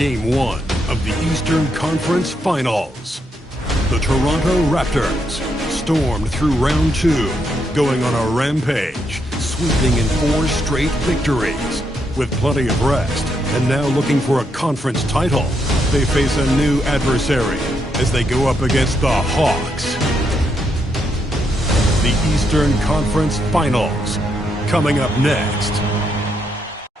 Game 1 of the Eastern Conference Finals. The Toronto Raptors stormed through round 2, going on a rampage, sweeping in 4 straight victories. With plenty of rest, and now looking for a conference title, they face a new adversary as they go up against the Hawks. The Eastern Conference Finals, coming up next.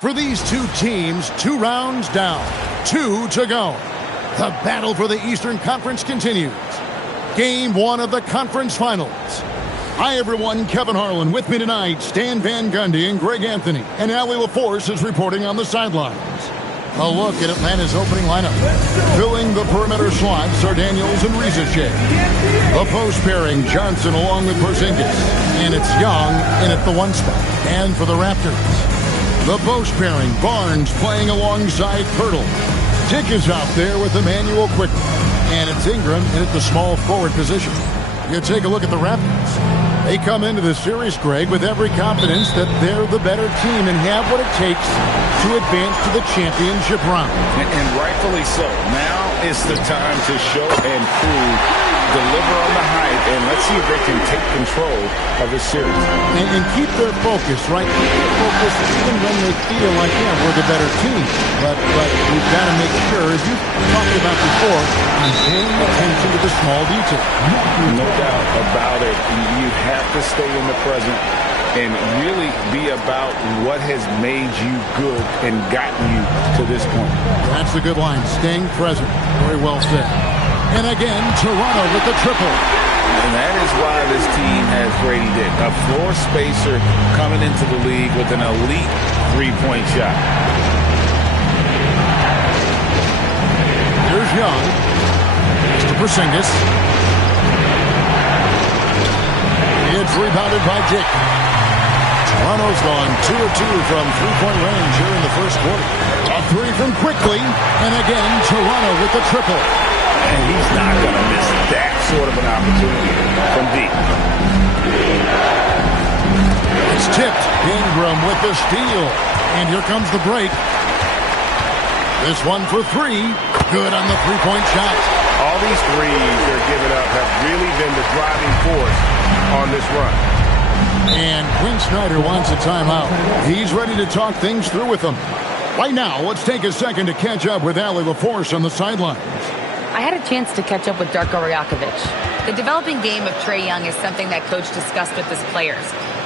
For these two teams, 2 rounds down, 2 to go. The battle for the Eastern Conference continues. Game 1 of the conference finals. Hi everyone, Kevin Harlan with me tonight, Stan Van Gundy and Greg Anthony, and Allie LaForce is reporting on the sidelines. A look at Atlanta's opening lineup. Filling the perimeter slots are Daniels and Rizachet. The post pairing, Johnson along with Porzingis, and it's Young in at the 1 spot. And for the Raptors, the post pairing, Barnes playing alongside Pirtle. Dick is out there with Emmanuel Quickly, and it's Ingram in at the small forward position. You take a look at the Raptors. They come into the series, Greg, with every confidence that they're the better team and have what it takes to advance to the championship round. And rightfully so. Now is the time to show and prove, deliver on the hype, and let's see if they can take control of this series. And keep their focus, right? Keep their focus even when they feel like, yeah, we're the better team. But we've got to make sure, as you talked about before, I'm paying attention to the small details. No doubt about it. You have to stay in the present and really be about what has made you good and gotten you to this point. That's a good line. Staying present. Very well said. And again, Toronto with the triple. And that is why this team has Brady Dick, a floor spacer coming into the league with an elite three-point shot. Here's Young. Mr. Porzingis. It's rebounded by Dick. Toronto's gone 2 of 2 from three-point range here in the first quarter. A 3 from Quickly. And again, Toronto with the triple. And he's not going to miss that sort of an opportunity from deep. It's tipped. Ingram with the steal. And here comes the break. This one for 3. Good on the three-point shot. All these threes they're giving up have really been the driving force on this run. And Quinn Snyder wants a timeout. He's ready to talk things through with them. Right now, let's take a second to catch up with Allie LaForce on the sidelines. I had a chance to catch up with Darko Rajakovic. The developing game of Trae Young is something that Coach discussed with his players.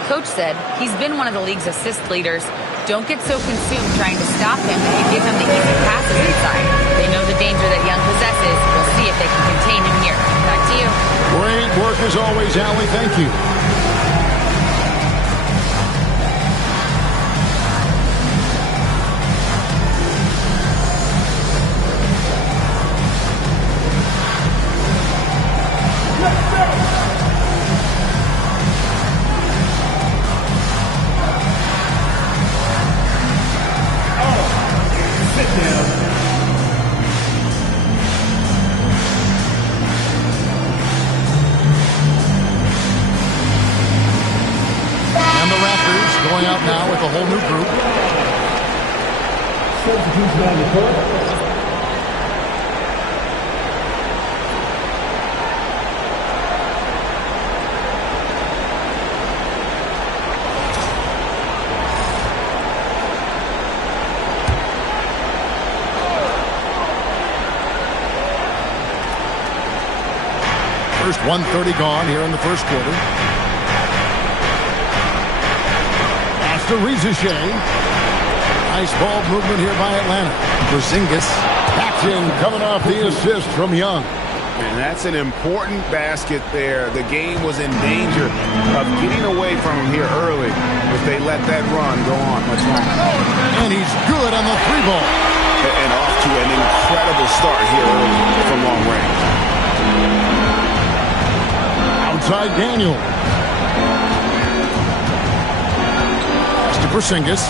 Coach said he's been one of the league's assist leaders. Don't get so consumed trying to stop him that you give him the easy passes inside. They know the danger that Young possesses. We'll see if they can contain him here. Back to you. Great work as always, Allie. Thank you. Going out now with a whole new group. Substitution on the court. First 1:30 gone here in the first quarter. To Rizachet. Nice ball movement here by Atlanta. Porzingis backs in, coming off the assist from Young. And that's an important basket there. The game was in danger of getting away from him here early if they let that run go on much longer. And he's good on the 3-ball. And off to an incredible start here early from long range. Outside Daniel. Porzingis.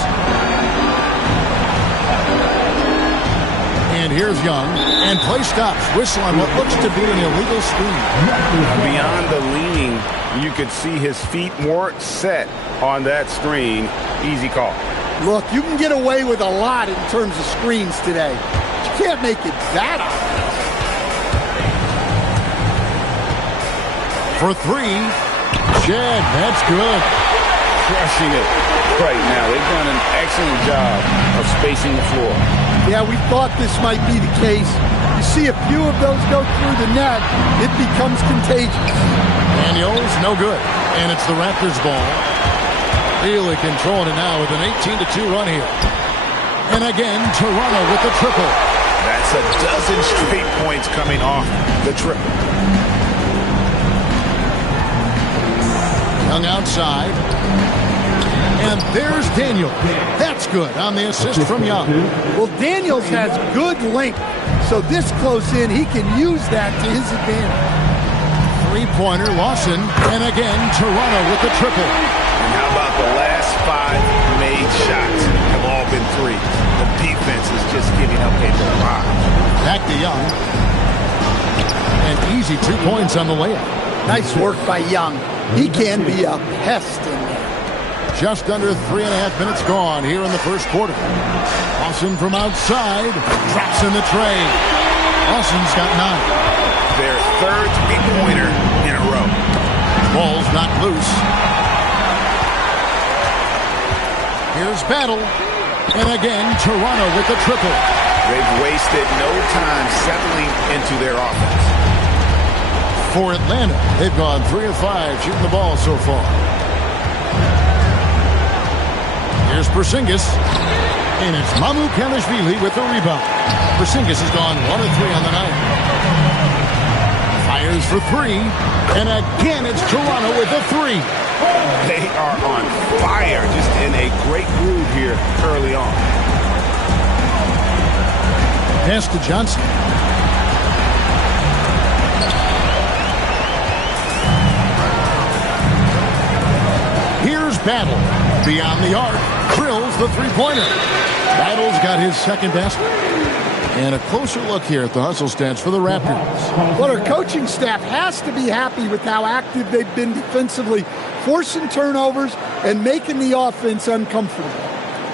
And here's Young. And play stops. Whistle on what looks to be an illegal screen. Beyond the leaning, you could see his feet weren't set on that screen. Easy call. Look, you can get away with a lot in terms of screens today. can't make it that obvious. For three, Shed, that's good. Crushing it right now. They've done an excellent job of spacing the floor. Yeah, we thought this might be the case. You see a few of those go through the net, it becomes contagious. Daniels, no good. And it's the Raptors' ball. Really controlling it now with an 18-2 run here. And again, Toronto with the triple. That's a dozen straight points coming off the triple. Young outside. And there's Daniel. That's good on the assist from Young. Well, Daniels has good length, so this close in, he can use that to his advantage. Three-pointer, Lawson. And again, Toronto with the triple. And how about the last 5 made shots have all been threes? The defense is just giving up a lot. Back to Young. An easy 2 points on the layup. Nice work by Young. He can be a pest in there. Just under 3.5 minutes gone here in the first quarter. Lawson from outside. Drops in the tray. Lawson's got 9. Their third three-pointer in a row. Ball's not loose. Here's Battle. And again, Toronto with the triple. They've wasted no time settling into their offense. For Atlanta, they've gone 3 of 5 shooting the ball so far. Here's Porzingis. And it's Mamukelashvili with the rebound. Porzingis has gone 1 of 3 on the night. Fires for 3. And again, it's Toronto with the 3. They are on fire, just in a great groove here early on. Pass to Johnson. Here's Battle. Beyond the arc. Drills the three-pointer. Battle's got his second basket. And a closer look here at the hustle stats for the Raptors. Well, our coaching staff has to be happy with how active they've been defensively, forcing turnovers and making the offense uncomfortable.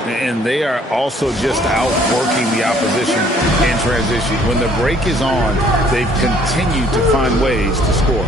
And they are also just outworking the opposition in transition. When the break is on, they've continued to find ways to score.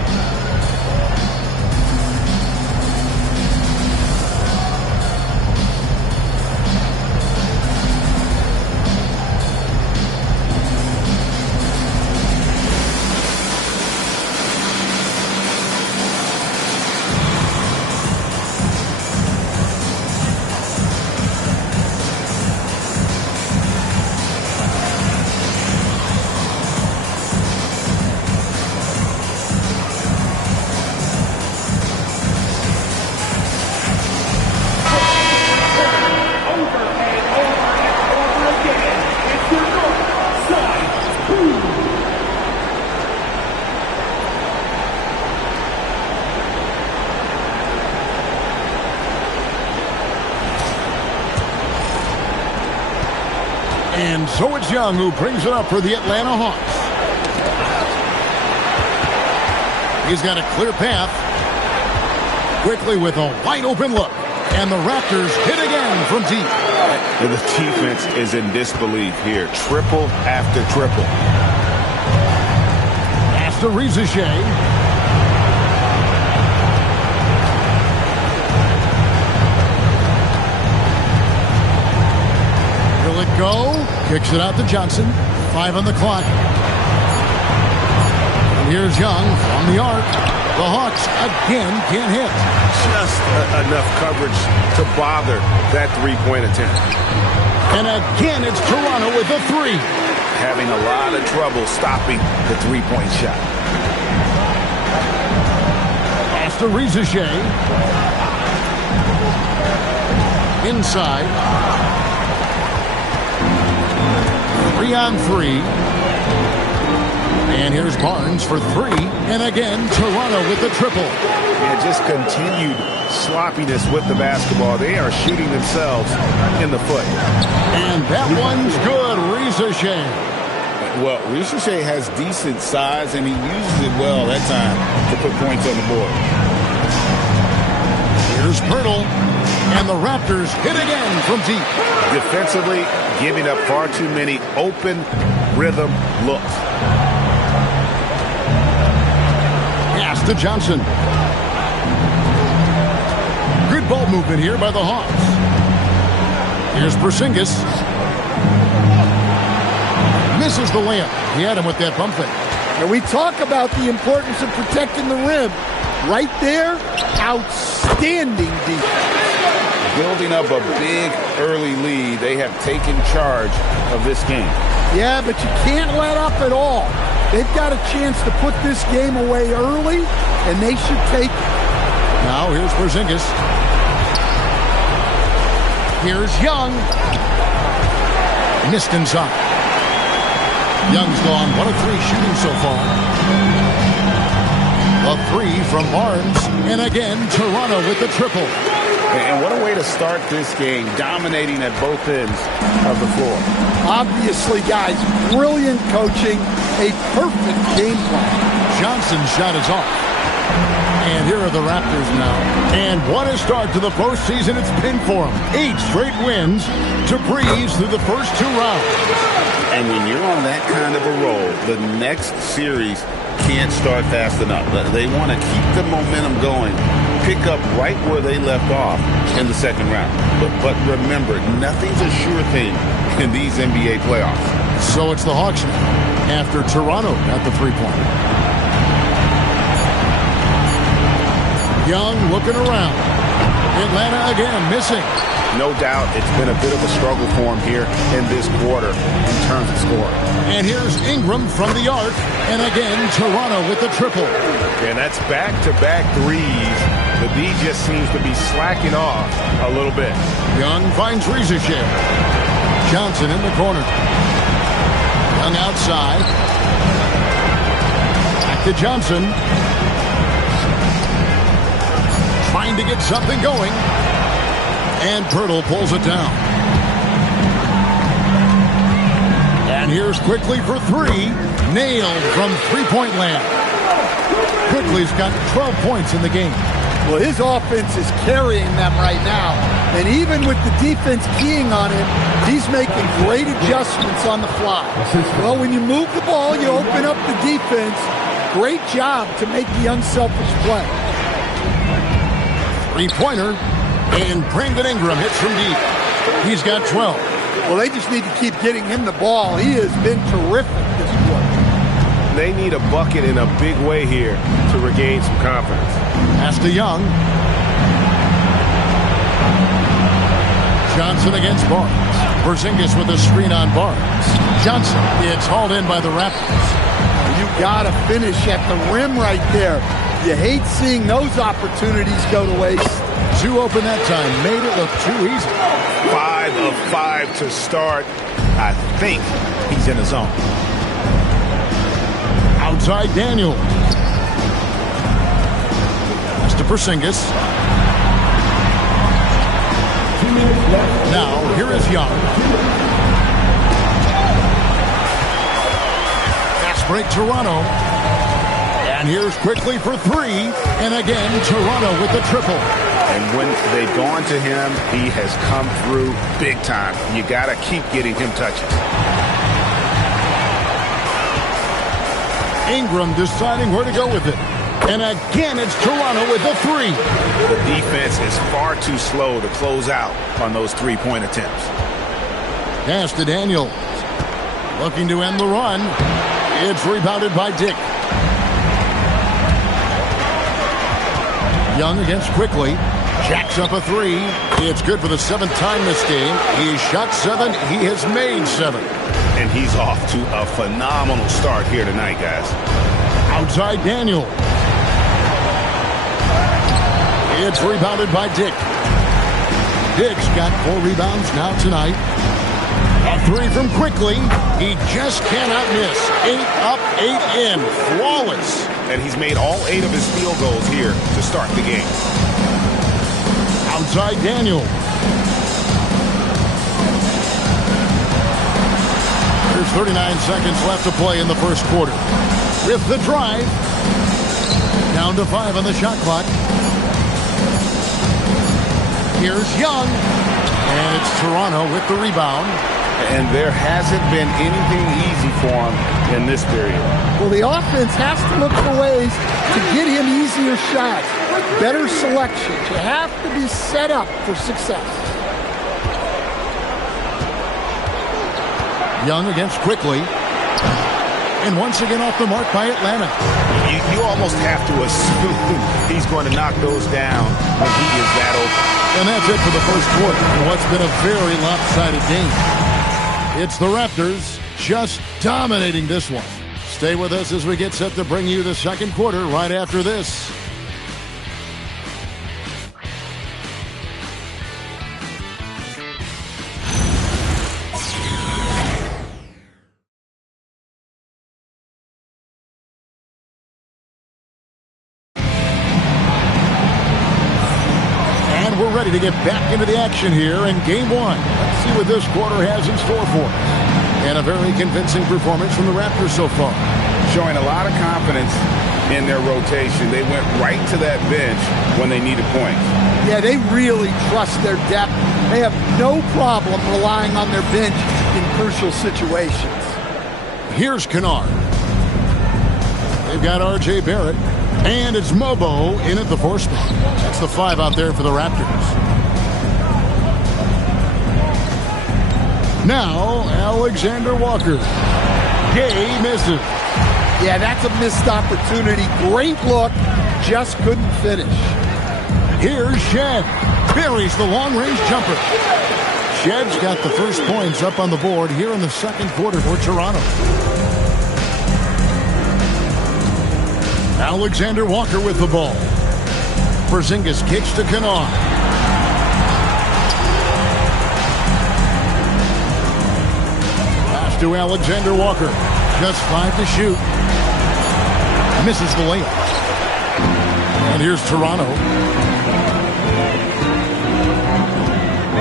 And so it's Young who brings it up for the Atlanta Hawks. He's got a clear path. Quickly with a wide open look. And the Raptors hit again from deep. The defense is in disbelief here. Triple after triple. Pass to Rizichet. Go. Kicks it out to Johnson. 5 on the clock. And here's Young on the arc. The Hawks again can't hit. Just enough coverage to bother that three-point attempt. And again, it's Toronto with a 3. Having a lot of trouble stopping the three-point shot. Pass to Rizichet. Inside. 3 on 3. And here's Barnes for 3. And again, Toronto with the triple. And just continued sloppiness with the basketball. They are shooting themselves in the foot. And that one's good. Rizichet. Well, Rizichet has decent size, and he uses it well that time to put points on the board. Here's Pirtle. And the Raptors hit again from deep. Defensively, giving up far too many open rhythm looks. Pass to Johnson. Good ball movement here by the Hawks. Here's Porzingis. Misses the layup. He had him with that bump fake. And we talk about the importance of protecting the rim. Right there, outstanding defense. Building up a big early lead. They have taken charge of this game. Yeah, but you can't let up at all. They've got a chance to put this game away early, and they should take it. Now here's Porzingis. Here's Young. Missed inside. Young's gone 1 of 3 shooting so far. A 3 from Barnes. And again, Toronto with the triple. And what a way to start this game, dominating at both ends of the floor. Obviously, guys, brilliant coaching, a perfect game plan. Johnson's shot is off. And here are the Raptors now. And what a start to the postseason it's been for them. 8 straight wins to breeze through the first 2 rounds. And when you're on that kind of a roll, the next series can't start fast enough. They want to keep the momentum going, pick up right where they left off in the second round. But remember, nothing's a sure thing in these NBA playoffs. So it's the Hawks now, after Toronto got the 3-pointer. Young looking around. Atlanta again missing. No doubt it's been a bit of a struggle for him here in this quarter in terms of scoring. And here's Ingram from the arc. And again, Toronto with the triple. And that's back-to-back threes. The D just seems to be slacking off a little bit. Young finds Rizachet. Johnson in the corner. Young outside. Back to Johnson. Trying to get something going. And Pirtle pulls it down. And here's Quickly for 3. Nailed from three-point land. Quickly's got 12 points in the game. Well, his offense is carrying them right now. And even with the defense keying on him, he's making great adjustments on the fly. Well, when you move the ball, you open up the defense. Great job to make the unselfish play. 3-pointer. And Brandon Ingram hits from deep. He's got 12. Well, they just need to keep getting him the ball. He has been terrific this quarter. They need a bucket in a big way here to regain some confidence. Pass to Young. Johnson against Barnes. Porzingis with a screen on Barnes. Johnson, it's hauled in by the Raptors. You got to finish at the rim right there. You hate seeing those opportunities go to waste. 2 open that time. Made it look too easy. 5 of 5 to start. I think he's in the zone. Outside Daniel. Pass to Porzingis. Now, here is Young. Fast break Toronto. And here's Quickly for 3. And again, Toronto with the triple. And when they've gone to him, he has come through big time. You got to keep getting him touches. Ingram deciding where to go with it. And again, it's Toronto with the 3. The defense is far too slow to close out on those 3-point attempts. Pass to Daniel. Looking to end the run. It's rebounded by Dick. Young against Quickly. Jacks up a 3. It's good for the 7th time this game. He's shot 7. He has made 7. And he's off to a phenomenal start here tonight, guys. Outside Daniel. It's rebounded by Dick. Dick's got 4 rebounds now tonight. A 3 from Quickly. He just cannot miss. 8 up, 8 in. Flawless. And he's made all 8 of his field goals here to start the game. Outside Daniel. There's 39 seconds left to play in the first quarter. With the drive. Down to 5 on the shot clock. Here's Young. And it's Toronto with the rebound. and there hasn't been anything easy for him in this period. Well, the offense has to look for ways to get him easier shots, better selections. You have to be set up for success. Young against Quickly. And once again off the mark by Atlanta. You almost have to assume he's going to knock those down when he is that open. And that's it for the first quarter in what's been a very lopsided game. It's the Raptors just dominating this one. Stay with us as we get set to bring you the second quarter right after this. Ready to get back into the action here in game one. Let's see what this quarter has in store for us. And a very convincing performance from the Raptors so far. Showing a lot of confidence in their rotation. They went right to that bench when they needed points. Yeah, they really trust their depth. They have no problem relying on their bench in crucial situations. Here's Kennard. They've got R.J. Barrett. And it's Mobo in at the 4 spot. That's the 5 out there for the Raptors. Now, Alexander Walker. Gay misses. Yeah, that's a missed opportunity. Great look. Just couldn't finish. Here's Shed. Buries the long-range jumper. Shed's got the first points up on the board here in the second quarter for Toronto. Alexander Walker with the ball. Porzingis kicks to Kennard. Pass to Alexander Walker. Just 5 to shoot. Misses the layup. And here's Toronto.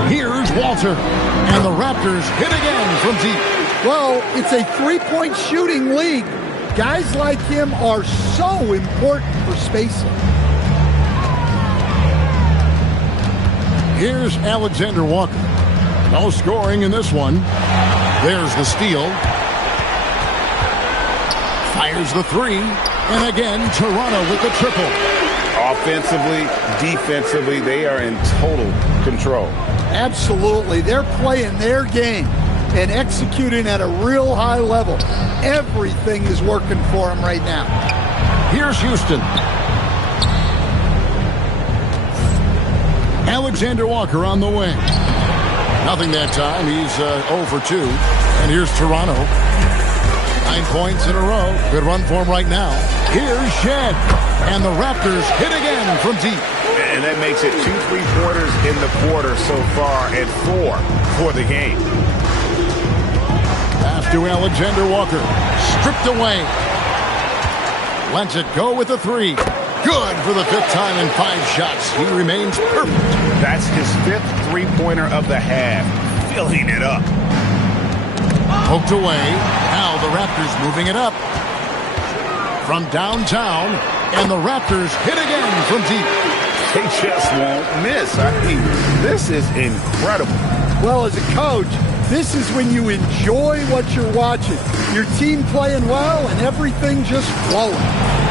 Here's Walter. And the Raptors hit again from deep. Well, it's a three-point shooting league. Guys like him are so important for spacing. Here's Alexander Walker. No scoring in this one. There's the steal. Fires the 3. And again, Toronto with the triple. Offensively, defensively, they are in total control. Absolutely. They're playing their game and executing at a real high level. Everything is working for them right now. Here's Houston. Alexander Walker on the wing. Nothing that time. He's 0 for 2. And here's Toronto. 9 points in a row. Good run for him right now. Here's Shed. And the Raptors hit again from deep. And that makes it 2 3-pointers in the quarter so far and 4 for the game. Pass to Alexander Walker. Stripped away. Lets it go with the 3. Good for the 5th time in 5 shots. He remains perfect. That's his 5th 3-pointer of the half. Filling it up. Poked away. Now the Raptors moving it up. From downtown. And the Raptors hit again from deep. They just won't miss. I mean, this is incredible. Well, as a coach, this is when you enjoy what you're watching. Your team playing well and everything just flowing.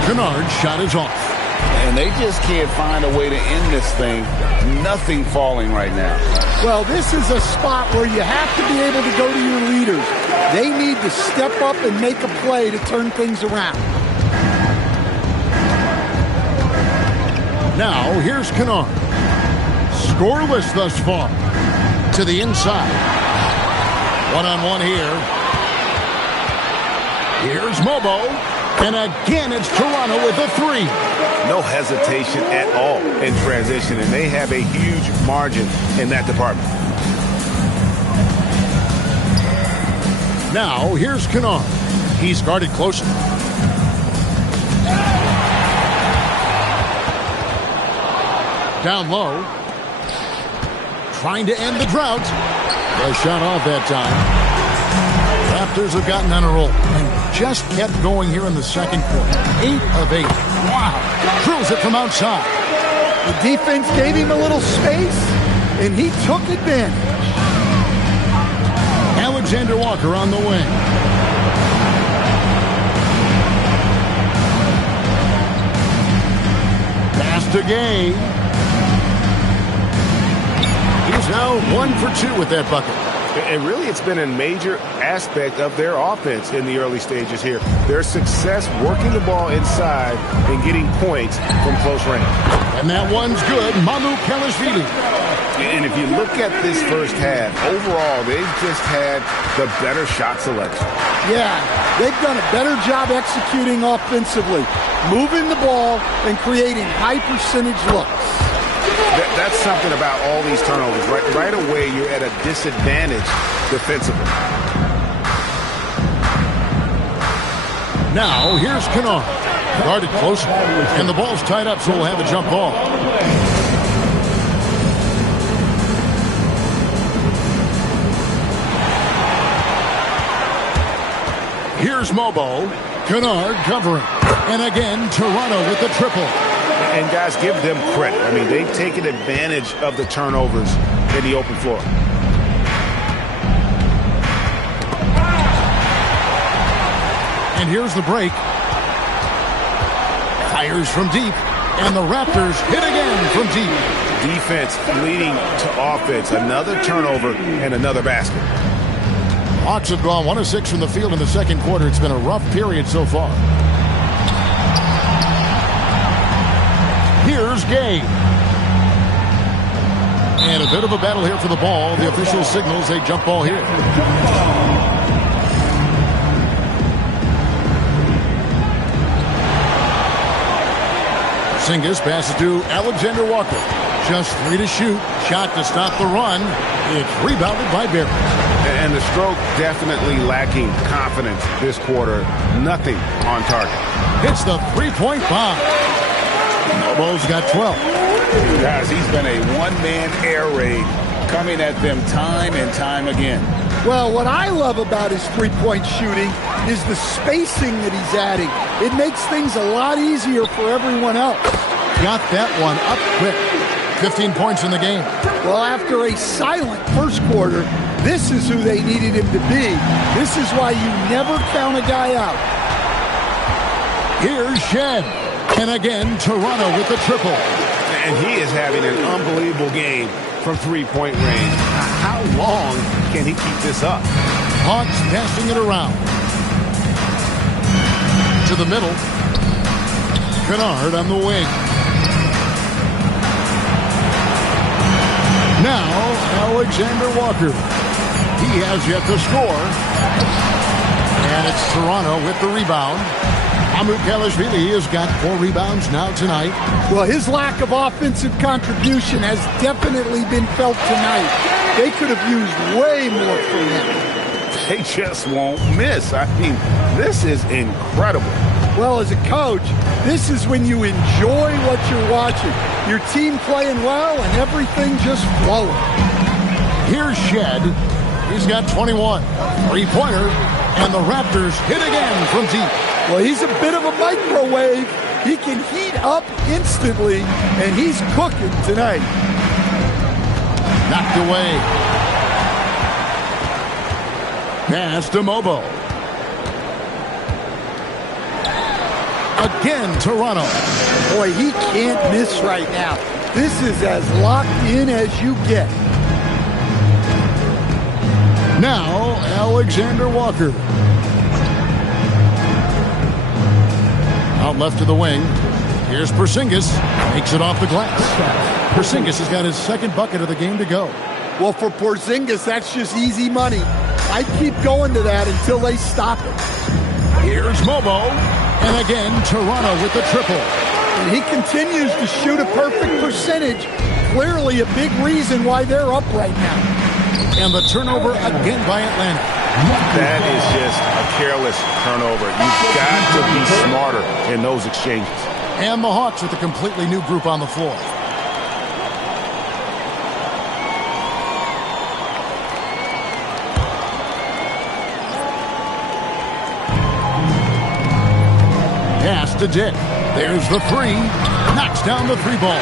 Kennard's shot is off. And they just can't find a way to end this thing. Nothing falling right now. Well, this is a spot where you have to be able to go to your leaders. They need to step up and make a play to turn things around. Now, here's Kennard. Scoreless thus far. To the inside. One-on-one here. Here's Mobo. And again, it's Toronto with a 3. No hesitation at all in transition, and they have a huge margin in that department. Now, here's Kennard. He's guarded closely. Down low. Trying to end the drought. A shot off that time. Raptors have gotten on a roll and just kept going here in the second quarter. 8 of 8. Wow. Drills it from outside. The defense gave him a little space, and he took advantage. Alexander Walker on the wing. Pass to Gay. He's now 1 for 2 with that bucket. And really, it's been a major aspect of their offense in the early stages here. Their success working the ball inside and getting points from close range. And that one's good. Mamu Kelishvili. And if you look at this first half, overall, they've just had the better shot selection. Yeah, they've done a better job executing offensively, moving the ball and creating high percentage looks. That's something about all these turnovers. Right away, you're at a disadvantage defensively. Now, here's Kennard. Guarded close, and the ball's tied up, so we'll have a jump ball. Here's Mobo. Kennard covering. And again, Toronto with the triple. And guys, give them credit. I mean, they've taken advantage of the turnovers in the open floor. And here's the break. Fires from deep. And the Raptors hit again from deep. Defense leading to offense. Another turnover and another basket. Hawks have gone 1 of 6 from the field in the second quarter. It's been a rough period so far. Here's Gay. And a bit of a battle here for the ball. The official signals a jump ball here. Porzingis passes to Alexander Walker. Just 3 to shoot. Shot to stop the run. It's rebounded by Barry. And the stroke definitely lacking confidence this quarter. Nothing on target. Hits the three-point bomb. Mobo's got 12. Guys, he's been a one-man air raid coming at them time and time again. Well, what I love about his three-point shooting is the spacing that he's adding. It makes things a lot easier for everyone else. Got that one up quick. 15 points in the game. Well, after a silent first quarter, this is who they needed him to be. This is why you never count a guy out. Here's Shed. And again, Toronto with the triple. And he is having an unbelievable game from three-point range. How long can he keep this up? Hawks passing it around. To the middle. Kennard on the wing. Now, Alexander Walker. He has yet to score. And it's Toronto with the rebound. Mamu Kelishvili has got 4 rebounds now tonight. Well, his lack of offensive contribution has definitely been felt tonight. They could have used way more from him. They just won't miss. I mean, this is incredible. Well, as a coach, this is when you enjoy what you're watching. Your team playing well and everything just flowing. Here's Shed. He's got 21. Three-pointer. And the Raptors hit again from deep. Well, he's a bit of a microwave. He can heat up instantly, and he's cooking tonight. Knocked away. Pass to Mobo. Again, Toronto. Boy, he can't miss right now. This is as locked in as you get. Now, Alexander Walker. Out left to the wing. Here's Porzingis. Makes it off the glass. Porzingis has got his second bucket of the game to go. Well, for Porzingis, that's just easy money. I keep going to that until they stop it. Here's Mobo. And again, Toronto with the triple. And he continues to shoot a perfect percentage. Clearly a big reason why they're up right now. And the turnover again by Atlanta. That is just a careless turnover. You've got to be smarter in those exchanges. And the Hawks with a completely new group on the floor. Pass to Dick. There's the three. Knocks down the 3 ball.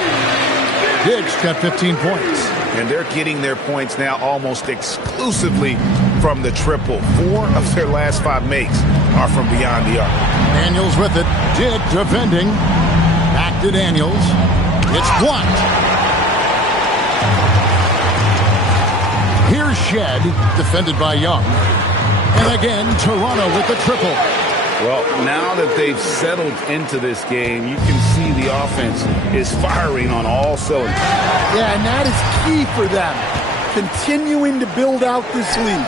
Dick's got 15 points. and they're getting their points now almost exclusively from the triple. 4 of their last 5 makes are from beyond the arc. Daniels with it. Dick defending. Back to Daniels. It's blocked. Here's Shed, defended by Young. And again, Toronto with the triple. Well, now that they've settled into this game, you can see the offense is firing on all cylinders. Yeah, and that is key for them. Continuing to build out this lead.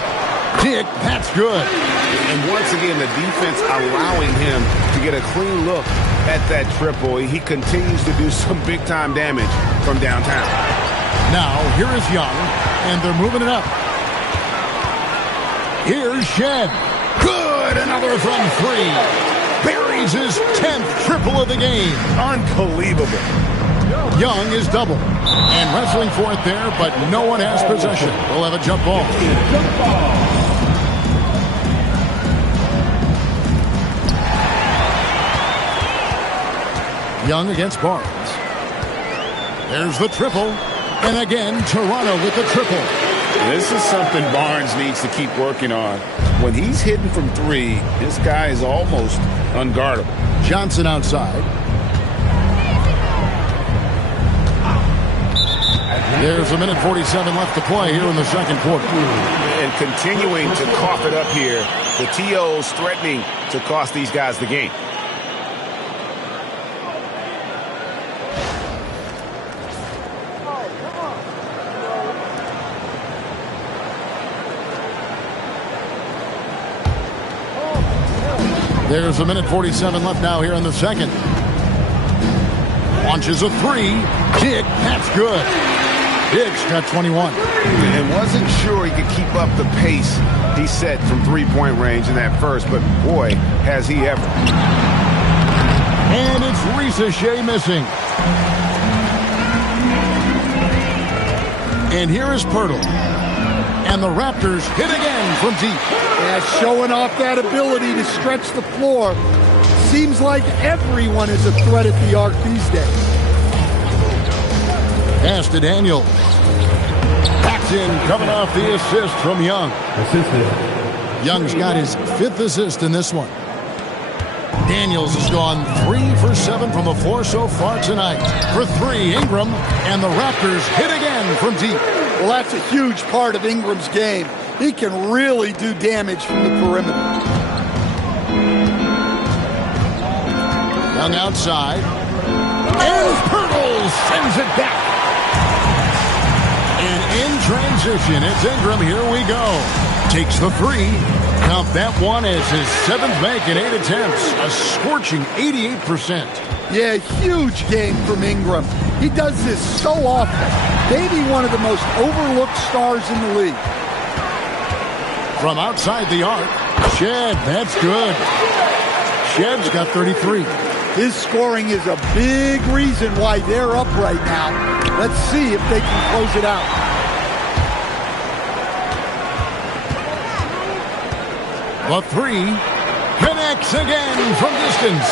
Dick, that's good. And once again, the defense allowing him to get a clean look at that triple. He continues to do some big-time damage from downtown. Now, here is Young, and they're moving it up. Here's Shed. Good, another from 3. Buries his 10th triple of the game. Unbelievable. Young is double. And wrestling for it there, but no one has possession. We'll have a jump ball. Young against Barnes. There's the triple. And again, Toronto with the triple. This is something Barnes needs to keep working on. When he's hitting from 3, this guy is almost unguardable. Johnson outside. There's 1:47 left to play here in the second quarter. And continuing to cough it up here. The TOs threatening to cost these guys the game. There's 1:47 left now here in the second. Launches a 3. Dick, that's good. Dick's got 21. And wasn't sure he could keep up the pace he set from three-point range in that first, but boy, has he ever. And it's Ricochet missing. And here is Pirtle. And the Raptors hit again from deep. Yeah, showing off that ability to stretch the floor. Seems like everyone is a threat at the arc these days. Pass to Daniels. Paxton coming off the assist from Young. Young's got his 5th assist in this one. Daniels has gone 3 for 7 from the floor so far tonight. For 3, Ingram, and the Raptors hit again from deep. Well, that's a huge part of Ingram's game. He can really do damage from the perimeter. Young outside. And Pirtle sends it back. And in transition, it's Ingram. Here we go. Takes the 3. Count that one as his 7th make in 8 attempts. A scorching 88%. Yeah, huge game from Ingram. He does this so often. Maybe one of the most overlooked stars in the league. From outside the arc, Shed, that's good. Shed's got 33. His scoring is a big reason why they're up right now. Let's see if they can close it out. The 3 connects again from distance.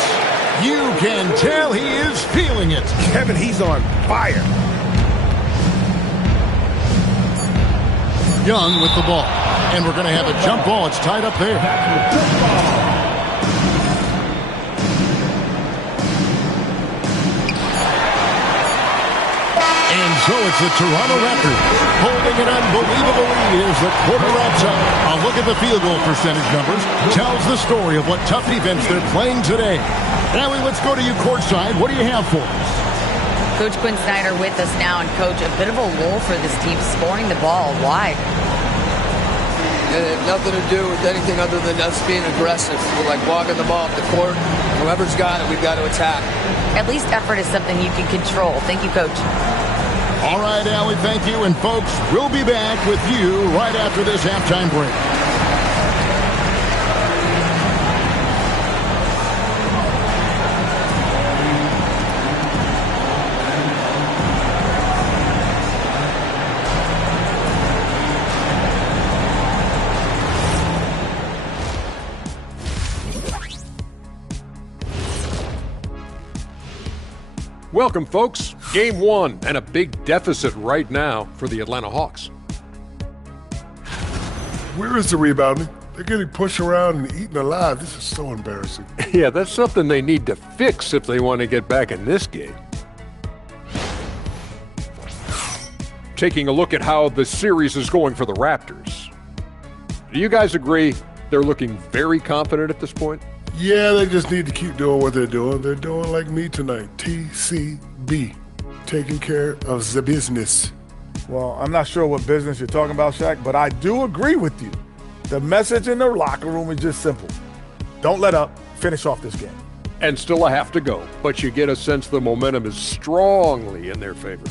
You can tell he is feeling it. Kevin, he's on fire. Young with the ball. And we're going to have a jump ball. It's tied up there. And so it's the Toronto Raptors holding an unbelievable lead as the quarter wraps up. A look at the field goal percentage numbers tells the story of what tough defense they're playing today. Allie, let's go to you courtside. What do you have for us? Coach Quinn Snyder with us now, and Coach, a bit of a lull for this team scoring the ball. Why? It had nothing to do with anything other than us being aggressive. We're like walking the ball up the court. Whoever's got it, we've got to attack. At least effort is something you can control. Thank you, Coach. All right, Allie, thank you. And folks, we'll be back with you right after this halftime break. Welcome, folks. Game 1 and a big deficit right now for the Atlanta Hawks. Where is the rebounding? They're getting pushed around and eaten alive. This is so embarrassing. Yeah, that's something they need to fix if they want to get back in this game. Taking a look at how the series is going for the Raptors. Do you guys agree they're looking very confident at this point? Yeah, they just need to keep doing what they're doing. They're doing like me tonight. TCB. Taking care of the business. Well, I'm not sure what business you're talking about, Shaq, but I do agree with you. The message in the locker room is just simple. Don't let up. Finish off this game. And still a half to go, but you get a sense the momentum is strongly in their favor.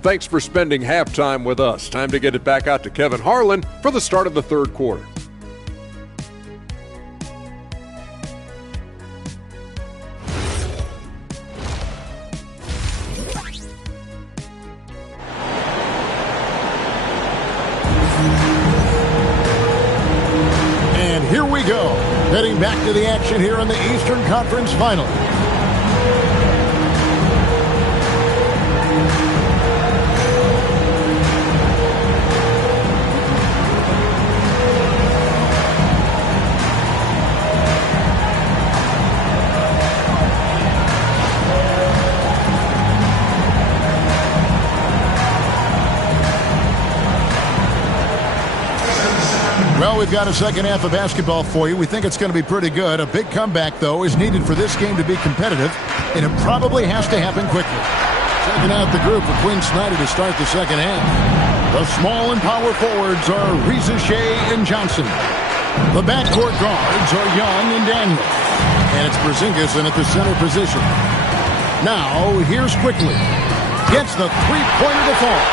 Thanks for spending halftime with us. Time to get it back out to Kevin Harlan for the start of the third quarter. And here we go, heading back to the action here in the Eastern Conference Final. Well, we've got a second half of basketball for you. We think it's going to be pretty good. A big comeback, though, is needed for this game to be competitive, and it probably has to happen quickly. Checking out the group for Quinn Snyder to start the second half. The small and power forwards are Reza Shea and Johnson. The backcourt guards are Young and Daniel. And it's Porzingis in at the center position. Now, here's Quickly. Gets the three-pointer to fall.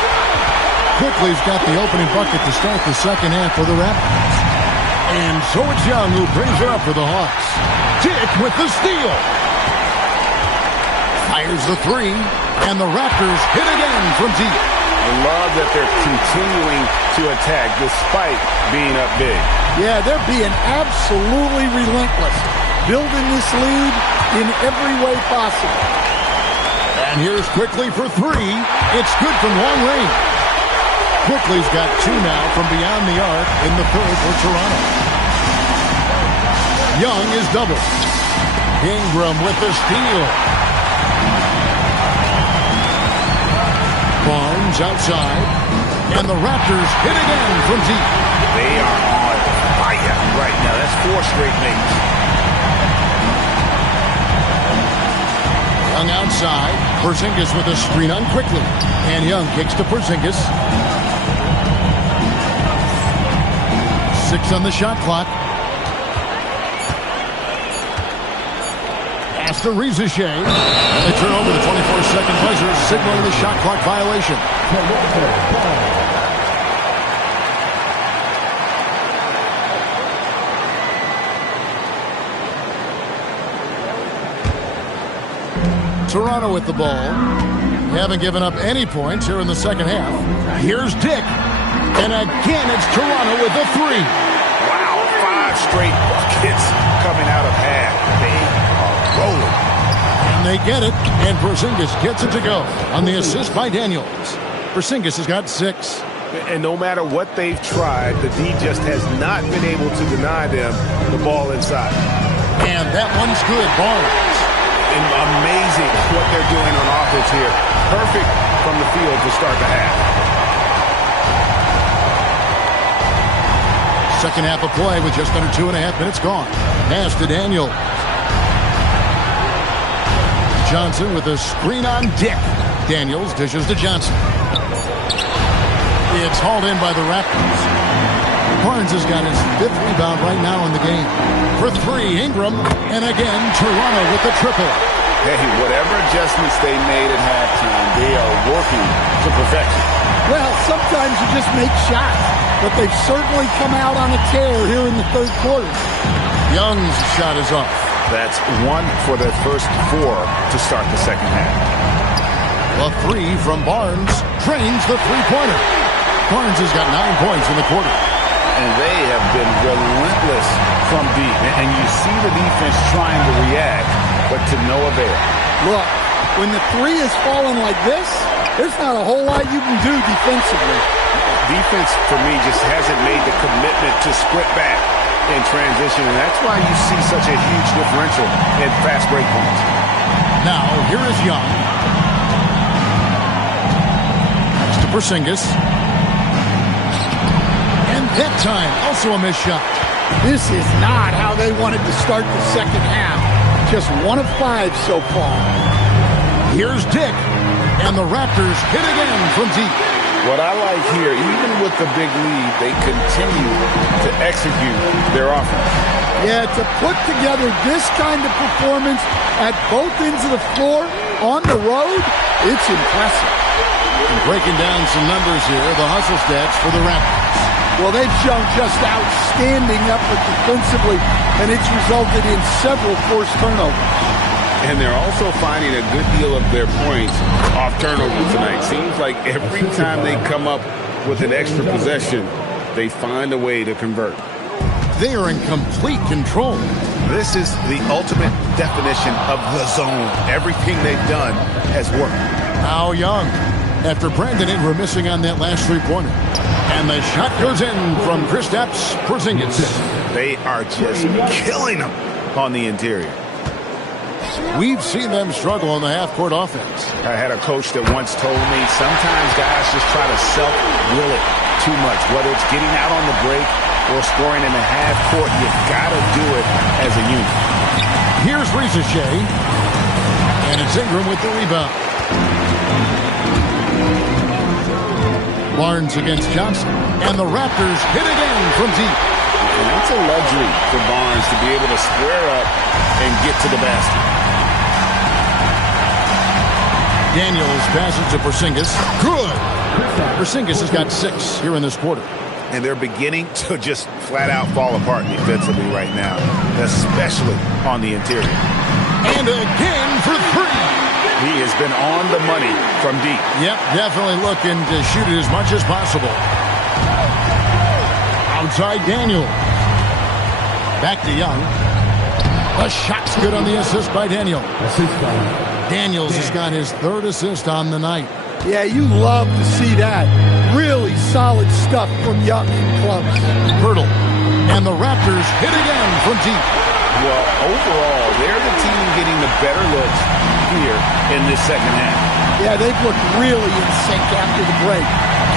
Quickly's got the opening bucket to start the second half for the Raptors. And so it's Young who brings her up for the Hawks. Dick with the steal. Fires the three, and the Raptors hit again from deep. I love that they're continuing to attack despite being up big. Yeah, they're being absolutely relentless, building this lead in every way possible. And here's Quickly for three. It's good from long range. Quickly's got two now from beyond the arc in the third for Toronto. Young is doubled. Ingram with the steal. Barnes outside. And the Raptors hit again from deep. They are on fire right now. That's 4 straight makes. Young outside. Porzingis with a screen on Quickly. And Young kicks to Porzingis. 6 on the shot clock. Pass to Reza Shea. And they turn over the 24-second buzzer, signaling the shot clock violation. Toronto with the ball. They haven't given up any points here in the second half. Here's Dick. And again, it's Toronto with the three. Wow, 5 straight buckets coming out of half. They are rolling. And they get it, and Porzingis gets it to go on the assist by Daniels. Porzingis has got 6. And no matter what they've tried, the D just has not been able to deny them the ball inside. And that one's good. Barnes. And amazing what they're doing on offense here. Perfect from the field to start the half. Second half of play with just under 2.5 minutes gone. Pass to Daniel. Johnson with a screen on Dick. Daniels dishes to Johnson. It's hauled in by the Raptors. Barnes has got his 5th rebound right now in the game. For 3, Ingram. And again, Toronto with the triple. Hey, whatever adjustments they made at halftime, they are working to perfection. Well, sometimes you just make shots, but they've certainly come out on a tear here in the third quarter. Young's shot is off. That's 1 for their first 4 to start the second half. A 3 from Barnes drains the three-pointer. Barnes has got 9 points in the quarter. And they have been relentless from deep. And you see the defense trying to react, but to no avail. Look, when the three is falling like this, there's not a whole lot you can do defensively. Defense, for me, just hasn't made the commitment to split back in transition, and that's why you see such a huge differential in fast break points. Now, here is Young. Next to Porzingis. And that time, also a missed shot. This is not how they wanted to start the second half. Just 1 of 5 so far. Here's Dick. And the Raptors hit again from deep. What I like here, even with the big lead, they continue to execute their offense. Yeah, to put together this kind of performance at both ends of the floor on the road, it's impressive. And breaking down some numbers here, the hustle stats for the Raptors. Well, they've shown just outstanding effort defensively, and it's resulted in several forced turnovers. And they're also finding a good deal of their points off turnovers tonight. Seems like every time they come up with an extra possession, they find a way to convert. They are in complete control. This is the ultimate definition of the zone. Everything they've done has worked. Now Young, after Brandon Ingram missing on that last three-pointer. And the shot goes in from Kristaps Porzingis. They are just killing them on the interior. We've seen them struggle on the half-court offense. I had a coach that once told me sometimes guys just try to self-will it too much. Whether it's getting out on the break or scoring in the half-court, you've got to do it as a unit. Here's Ricochet. And it's Ingram with the rebound. Barnes against Johnson. And the Raptors hit again from deep. And that's a luxury for Barnes to be able to square up and get to the basket. Daniels passes to Porzingis. Good. Porzingis has got 6 here in this quarter. And they're beginning to just flat-out fall apart defensively right now, especially on the interior. And again for 3. He has been on the money from deep. Yep, definitely looking to shoot it as much as possible. Outside Daniel. Back to Young. The shot's good on the assist by Daniel. Daniels has got his 3rd assist on the night. Yeah, you love to see that. Really solid stuff from Young and close. Hurdle. And the Raptors hit again from deep. Well, overall, they're the team getting the better looks here in this second half. Yeah, they've looked really in sync after the break.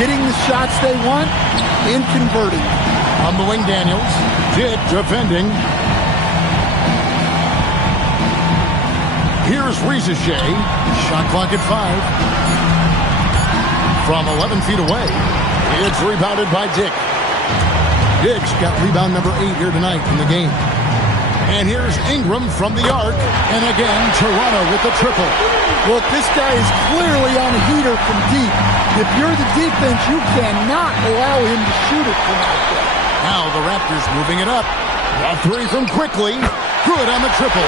Getting the shots they want and converting. On the wing, Daniels. Dick defending. Here's Ricochet. Shot clock at 5. From 11 feet away. It's rebounded by Dick. Dick's got rebound number 8 here tonight in the game. And here's Ingram from the arc. And again, Toronto with the triple. Look, this guy is clearly on a heater from deep. If you're the defense, you cannot allow him to shoot it from out there. Now the Raptors moving it up. A 3 from Quickly. Good on the triple.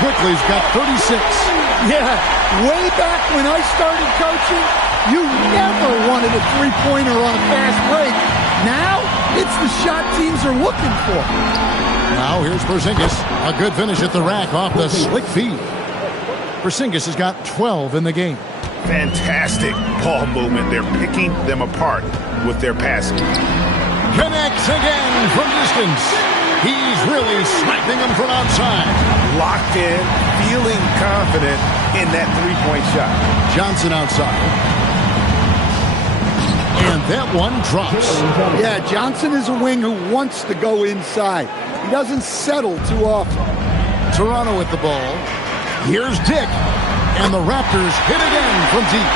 Quickly's got 36. Yeah, way back when I started coaching, you never wanted a three-pointer on a fast break. Now, it's the shot teams are looking for. Now here's Porzingis. A good finish at the rack off the slick feed. Porzingis has got 12 in the game. Fantastic ball movement. They're picking them apart with their passing. Connects again from distance. He's really sniping them from outside. Locked in, feeling confident in that three-point shot. Johnson outside. And that one drops. Yeah, Johnson is a wing who wants to go inside. He doesn't settle too often. Toronto with the ball. Here's Dick. And the Raptors hit again from deep.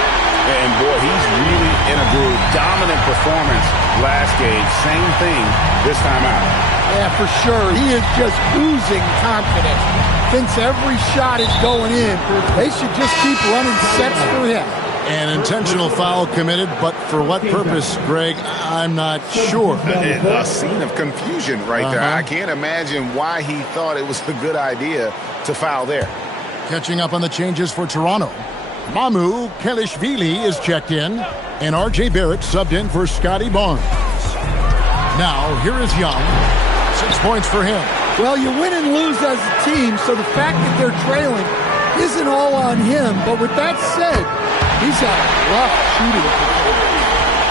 And boy, he's really in a groove. Dominant performance last game. Same thing this time out. Yeah, for sure. He is just oozing confidence. Thinks every shot is going in. They should just keep running sets for him. An intentional foul committed, but for what purpose, Greg? I'm not sure. A scene of confusion right there. I can't imagine why he thought it was a good idea to foul there. Catching up on the changes for Toronto. Mamu Kelishvili is checked in, and R.J. Barrett subbed in for Scotty Barnes. Now, here is Young. 6 points for him. Well, you win and lose as a team, so the fact that they're trailing isn't all on him. But with that said, he's had a rough shooting performance.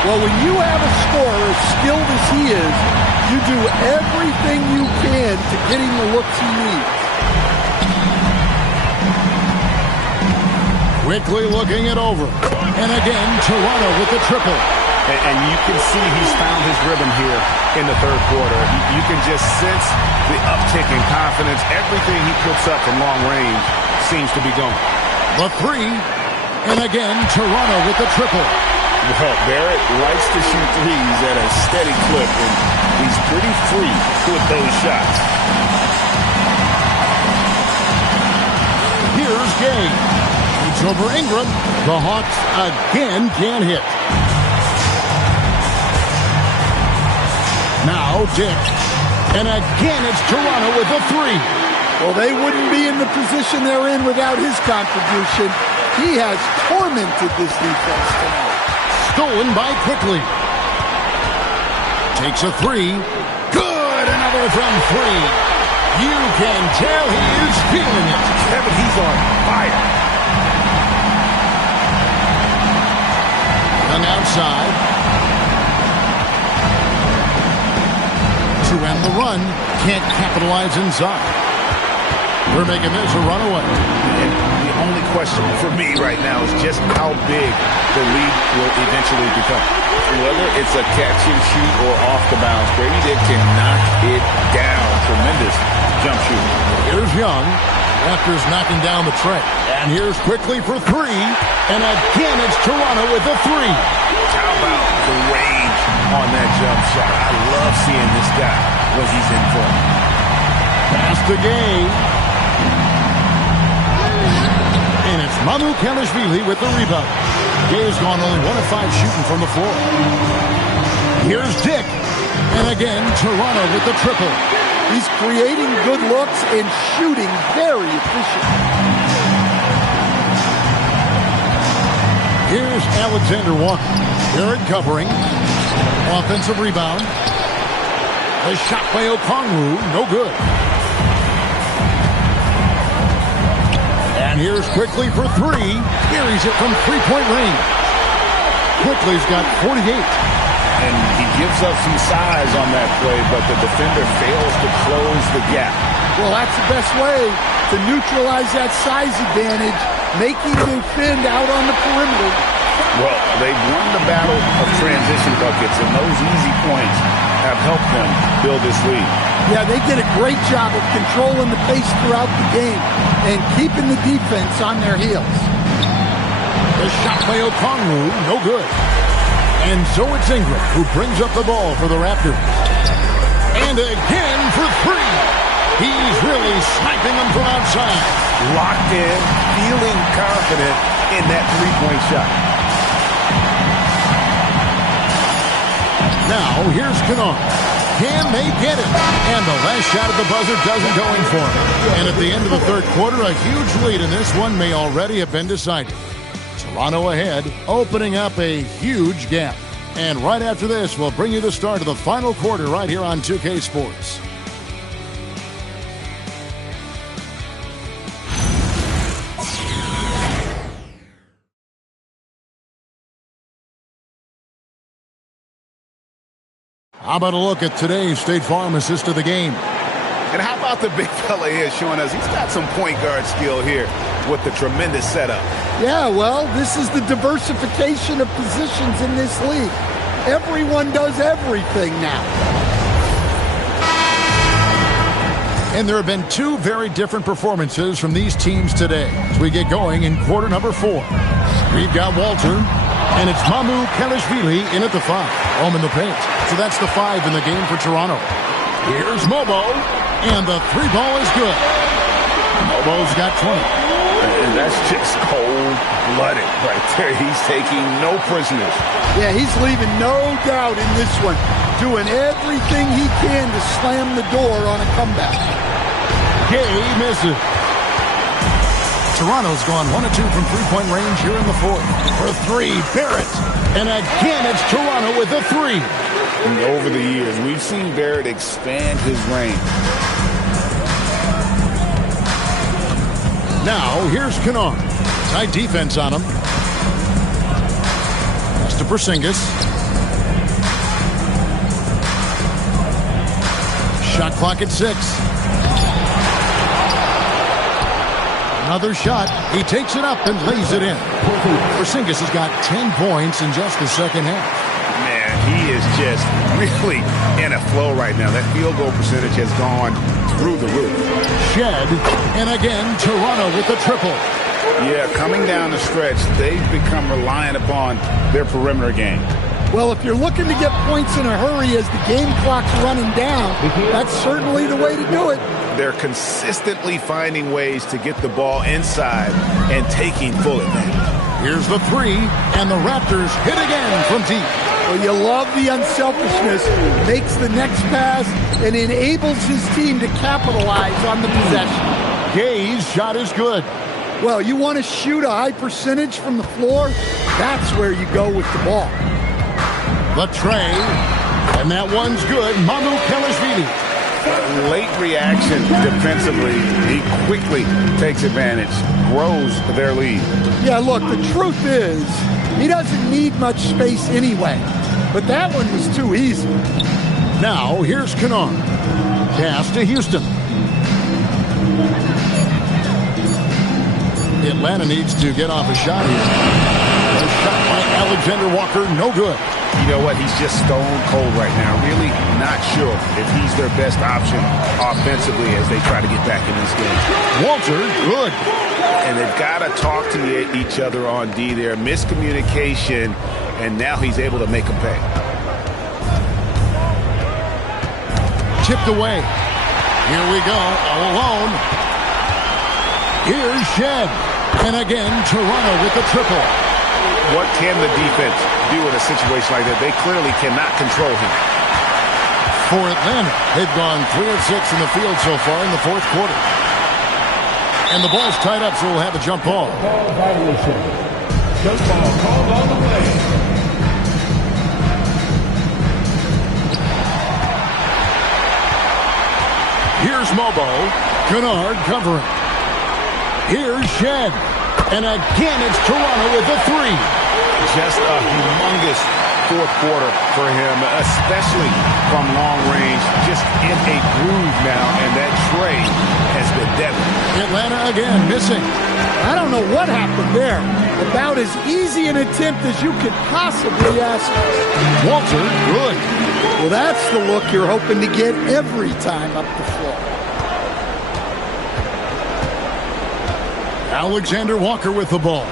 Well, when you have a scorer as skilled as he is, you do everything you can to get him the looks he needs. Quickly looking it over. And again, Toronto with the triple. And you can see he's found his rhythm here in the third quarter. You can just sense the uptick in confidence. Everything he puts up from long range seems to be going. The three. And again, Toronto with the triple. Well, Barrett likes to shoot threes at a steady clip, and he's pretty free with those shots. Here's Gay. It's over Ingram. The Hawks again can't hit. Now Dick. And again it's Toronto with a three. Well, they wouldn't be in the position they're in without his contribution. He has tormented this defense tonight. Stolen by Quickly. Takes a three. Good! Another from three. You can tell he is feeling it. Kevin, he's on fire. And outside. To end the run. Can't capitalize inside. We're making this a runaway. And the only question for me right now is just how big the lead will eventually become. Whether it's a catch and shoot or off the bounce, Brady Dick can knock it down. Tremendous jump shooting. Here's Young. Raptors knocking down the tray. And here's Quickly for three. And again, it's Toronto with a three. How about the range on that jump shot? I love seeing this guy when he's in form. Pass the game. And it's Mamu Kelishvili with the rebound. Gay's gone only 1 of 5 shooting from the floor. Here's Dick. And again, Toronto with the triple. He's creating good looks and shooting very efficient. Here's Alexander Walker. Barrett covering. Offensive rebound. A shot by Okongwu. No good. And here's Quickly for three. Carries it from three-point range. Quickly's got 48. And he gives up some size on that play, but the defender fails to close the gap. Well, that's the best way to neutralize that size advantage, making them defend out on the perimeter. Well, they've won the battle of transition buckets, and those easy points have helped them build this lead. Yeah, they did a great job of controlling the pace throughout the game and keeping the defense on their heels. The shot by Okongwu, no good. And so it's Ingram who brings up the ball for the Raptors. And again for three. He's really sniping them from outside. Locked in, feeling confident in that three-point shot. Now, here's Kennard. Can they get it? And the last shot at the buzzer doesn't go in for him. And at the end of the third quarter, a huge lead in this one may already have been decided. Toronto ahead, opening up a huge gap. And right after this, we'll bring you the start of the final quarter right here on 2K Sports. How about a look at today's State Farm assist of the game? And how about the big fella here showing us he's got some point guard skill here with the tremendous setup. Yeah, well, this is the diversification of positions in this league. Everyone does everything now. And there have been two very different performances from these teams today as we get going in quarter number 4. We've got Walter, and it's Mamu Kelishvili in at the 5. Home in the paint. So that's the 5 in the game for Toronto. Here's Mobo, and the 3 ball is good. Mobo's got 20. And that's just cold-blooded right there. He's taking no prisoners. Yeah, he's leaving no doubt in this one. Doing everything he can to slam the door on a comeback. Gay misses. Toronto's gone 1 of 2 from three-point range here in the 4th. For 3, Barrett. And again, it's Toronto with a 3. And over the years, we've seen Barrett expand his range. Now, here's Kennard. Tight defense on him. That's to Porzingis. Shot clock at 6. Another shot. He takes it up and lays it in. Porzingis has got 10 points in just the second half. Man, he is just really in a flow right now. That field goal percentage has gone through the roof. Shed, and again, Toronto with the triple. Yeah, coming down the stretch, they've become reliant upon their perimeter game. Well, if you're looking to get points in a hurry as the game clock's running down, that's certainly the way to do it. They're consistently finding ways to get the ball inside and taking full advantage. Here's the 3, and the Raptors hit again from deep. Well, you love the unselfishness. Makes the next pass and enables his team to capitalize on the possession. Gay's shot is good. Well, you want to shoot a high percentage from the floor? That's where you go with the ball. The tray, and that one's good. Mamu Kelishvili. Late reaction defensively. He quickly takes advantage, grows their lead. Yeah, look, the truth is, he doesn't need much space anyway. But that one was too easy. Now, here's Kennard. Pass to Houston. Atlanta needs to get off a shot here. A shot by Alexander Walker, no good. You know what? He's just stone cold right now. Really not sure if he's their best option offensively as they try to get back in this game. Walter, good. And they've got to talk to each other on D there. Miscommunication, and now he's able to make them pay. Tipped away. Here we go, all alone. Here's Shed. And again, Toronto with the triple. What can the defense do in a situation like that? They clearly cannot control him. For Atlanta, they've gone 3 of 6 in the field so far in the fourth quarter. And the ball's tied up, so we'll have a jump ball. Jump ball called on the way. Here's Mobo. Kennard covering. Here's Shed. And again, it's Toronto with the 3. Just a humongous fourth quarter for him, especially from long range. Just in a groove now, and that tray has been deadly. Atlanta again missing. I don't know what happened there. About as easy an attempt as you could possibly ask. Walter, good. Well, that's the look you're hoping to get every time up the floor. Alexander Walker with the ball.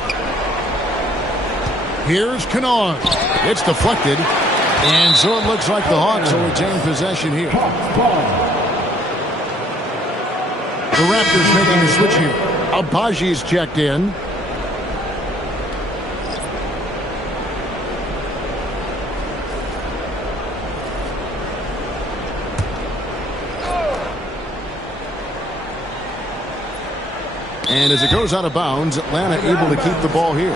Here's Kennard. It's deflected. And so it looks like the Hawks will retain possession here. The Raptors making a switch here. Abaji's checked in. And as it goes out of bounds, Atlanta able to keep the ball here.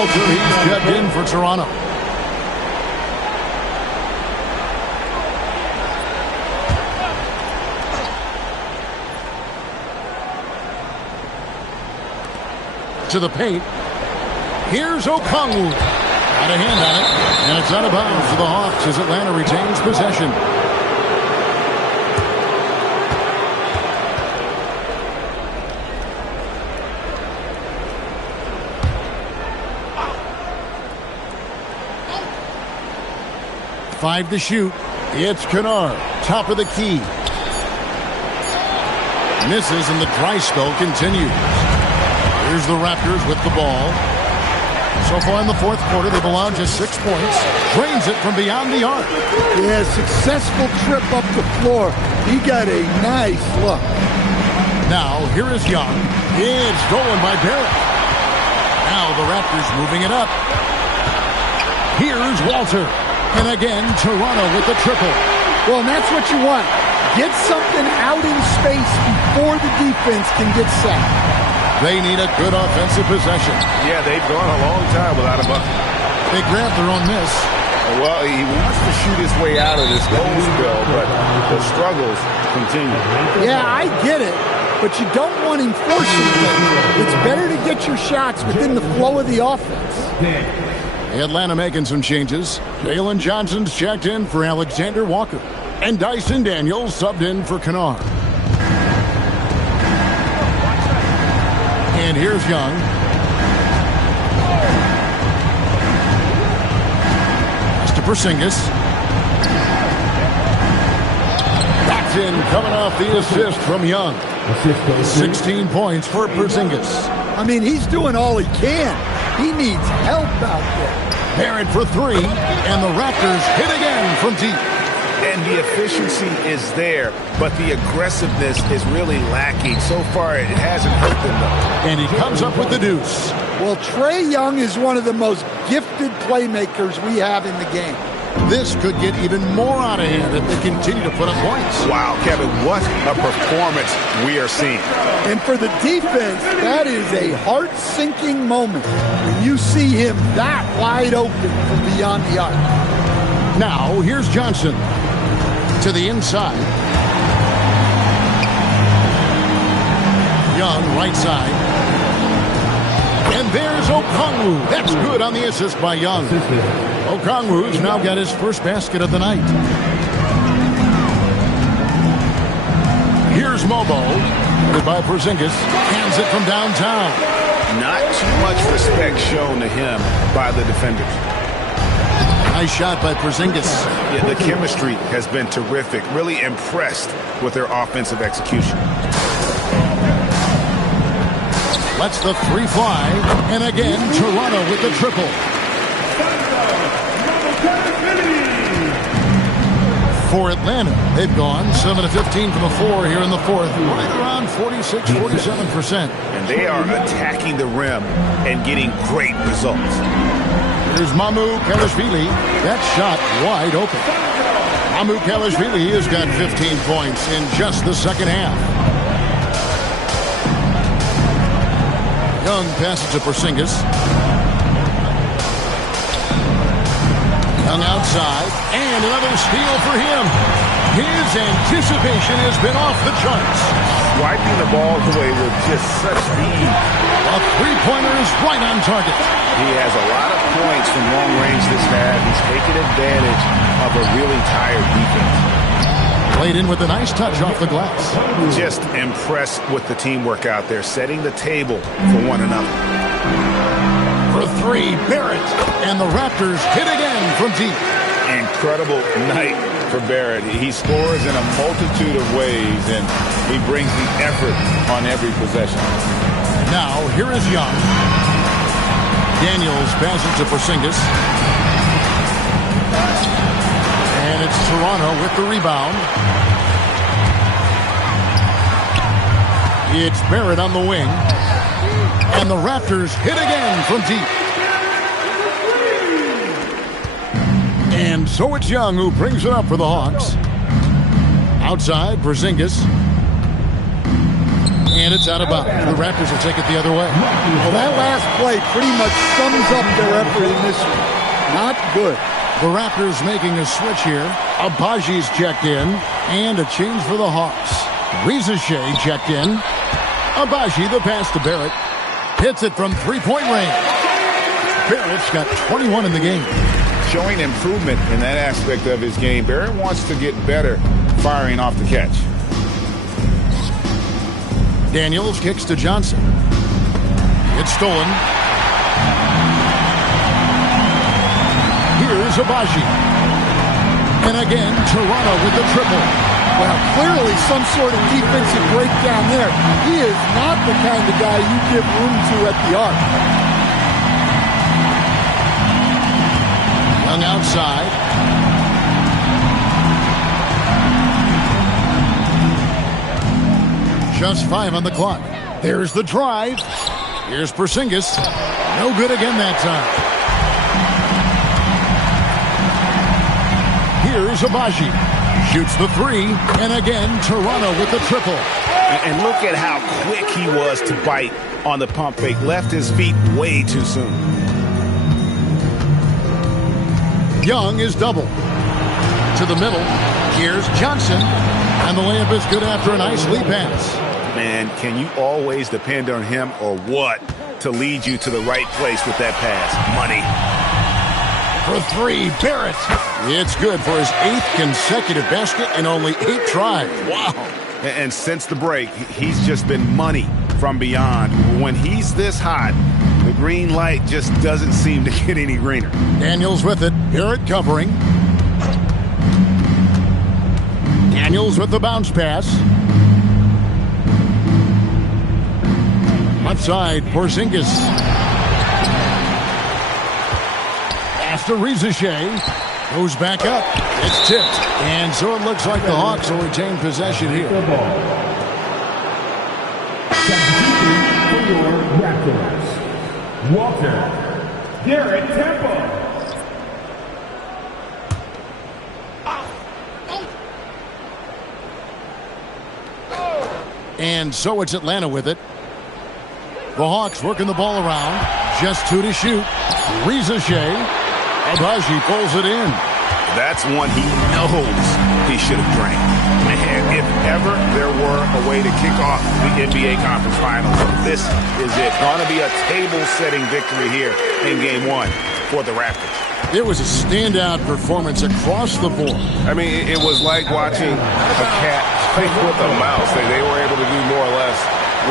Walter, he's checked in for Toronto. To the paint. Here's Okongwu. Got a hand on it. And it's out of bounds for the Hawks as Atlanta retains possession. Five to shoot. It's Kennard. Top of the key. Misses, and the dry spell continues. Here's the Raptors with the ball. So far in the fourth quarter, they've allowed just 6 points. Drains it from beyond the arc. Yeah, successful trip up the floor. He got a nice look. Now, here is Young. It's stolen by Barrett. Now the Raptors moving it up. Here's Walter. And again, Toronto with the triple. Well, and that's what you want. Get something out in space before the defense can get set. They need a good offensive possession. Yeah, they've gone a long time without a bucket. They grabbed their own miss. Well, he wants to shoot his way out of this cold spell, but the struggles continue. Yeah, I get it, but you don't want him forcing it. It's better to get your shots within the flow of the offense. Atlanta making some changes. Jalen Johnson's checked in for Alexander Walker. And Dyson Daniels subbed in for Kennard. And here's Young. Pass to Porzingis. That's in, coming off the assist from Young. 16 points for Porzingis. I mean, he's doing all he can. He needs help out there. Barrett for three, and the Raptors hit again from deep. And the efficiency is there, but the aggressiveness is really lacking. So far, it hasn't hurt them, though. And he comes up with the deuce. Well, Trae Young is one of the most gifted playmakers we have in the game. This could get even more out of him if they continue to put up points. Wow, Kevin, what a performance we are seeing. And for the defense, that is a heart-sinking moment when you see him that wide open from beyond the arc. Now, here's Johnson to the inside. Young, right side. And there's Okongwu. That's good on the assist by Young. Okongwu's now got his first basket of the night. Here's Mobo. By Porzingis. Hands it from downtown. Not too much respect shown to him by the defenders. Nice shot by Porzingis. Yeah, the chemistry has been terrific. Really impressed with their offensive execution. Lets the three fly. And again, Toronto with the triple. For Atlanta, they've gone 7 of 15 from the floor here in the fourth. Right around 46, 47%. And they are attacking the rim and getting great results. Here's Mamu Kelishvili. That shot wide open. Mamu Kelishvili has got 15 points in just the second half. Young passes to Porzingis. Young outside, and another steal for him. His anticipation has been off the charts. Swiping the ball away with just such speed. A three-pointer is right on target. He has a lot of points from long range this half. He's taking advantage of a really tired defense. Played in with a nice touch off the glass. Just impressed with the teamwork out there, setting the table for one another. For three, Barrett. And the Raptors hit again from deep. Incredible night for Barrett. He scores in a multitude of ways, and he brings the effort on every possession. Now, here is Young. Daniels passes to Porzingis. And it's Toronto with the rebound. It's Barrett on the wing. And the Raptors hit again from deep. And so it's Young who brings it up for the Hawks. Outside, Porzingis. And it's out of bounds. The Raptors will take it the other way. Well, that last play pretty much sums up their effort in this one. Not good. The Raptors making a switch here. Abaji's checked in. And a change for the Hawks. Rizachet checked in. Abaji, the pass to Barrett. Hits it from three-point range. Barrett's got 21 in the game. Showing improvement in that aspect of his game. Barrett wants to get better firing off the catch. Daniels kicks to Johnson. It's stolen. Here's Abaji. And again, Toronto with the triple. Well, clearly some sort of defensive breakdown there. He is not the kind of guy you give room to at the arc. Young outside. Just 5 on the clock. There's the drive. Here's Porzingis. No good again that time. Here's Abaji. Shoots the three. And again, Toronto with the triple. And look at how quick he was to bite on the pump fake. Left his feet way too soon. Young is double. To the middle. Here's Johnson. And the layup is good after a nice lead pass. Man, can you always depend on him or what to lead you to the right place with that pass? Money. For three, Barrett. It's good for his 8th consecutive basket in only 8 tries. Wow. And since the break, he's just been money from beyond. When he's this hot, the green light just doesn't seem to get any greener. Daniels with it. Barrett covering. Daniels with the bounce pass. Left side, Porzingis. Pass to Rizashea. Goes back up. It's tipped. And so it looks like the Hawks will retain possession here. For your Raptors, Walter Garrett Temple. And so it's Atlanta with it. The Hawks working the ball around. Just 2 to shoot. Rizashea. Abaji pulls it in. That's one he knows he should have drank. And if ever there were a way to kick off the NBA Conference Finals, this is it. Going to be a table-setting victory here in Game 1 for the Raptors. It was a standout performance across the board. I mean, it was like watching a cat play with a mouse. They were able to do more or less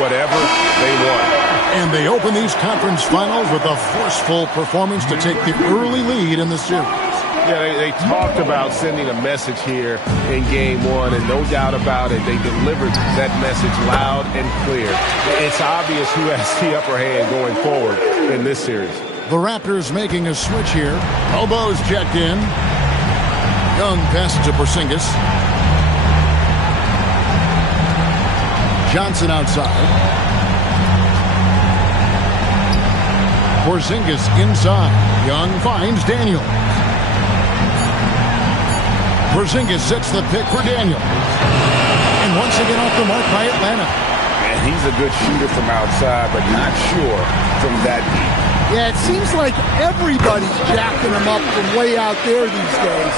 whatever they want. And they open these conference finals with a forceful performance to take the early lead in the series. Yeah, they talked about sending a message here in Game 1, and no doubt about it, they delivered that message loud and clear. It's obvious who has the upper hand going forward in this series. The Raptors making a switch here. Elbows checked in. Young passes to Porzingis. Johnson outside. Porzingis inside. Young finds Daniels. Porzingis sets the pick for Daniels. And once again off the mark by Atlanta. And he's a good shooter from outside, but not sure from that deep. Yeah, it seems like everybody's jacking him up from way out there these days.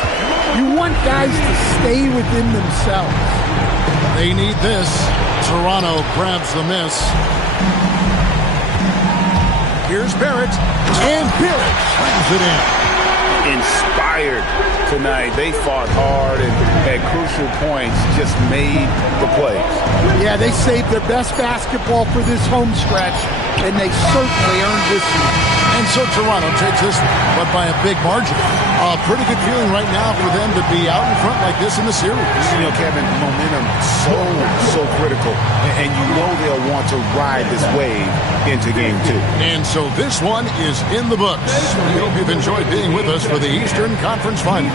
You want guys to stay within themselves. They need this. Toronto grabs the miss. Here's Barrett. And Barrett slams it in. Inspired tonight. They fought hard and at crucial points just made the plays. Yeah, they saved their best basketball for this home stretch, and they certainly earned this one. And so Toronto takes this, but by a big margin. A pretty good feeling right now for them to be out in front like this in the series. You know, Kevin, momentum so critical, and you know they'll want to ride this wave into Game 2. And so this one is in the books. We hope you've enjoyed being with us for the Eastern Conference Finals.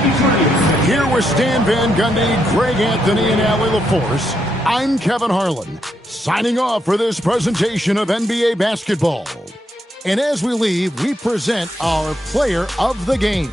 Here with Stan Van Gundy, Greg Anthony, and Allie LaForce, I'm Kevin Harlan, signing off for this presentation of NBA basketball. And as we leave, we present our player of the game.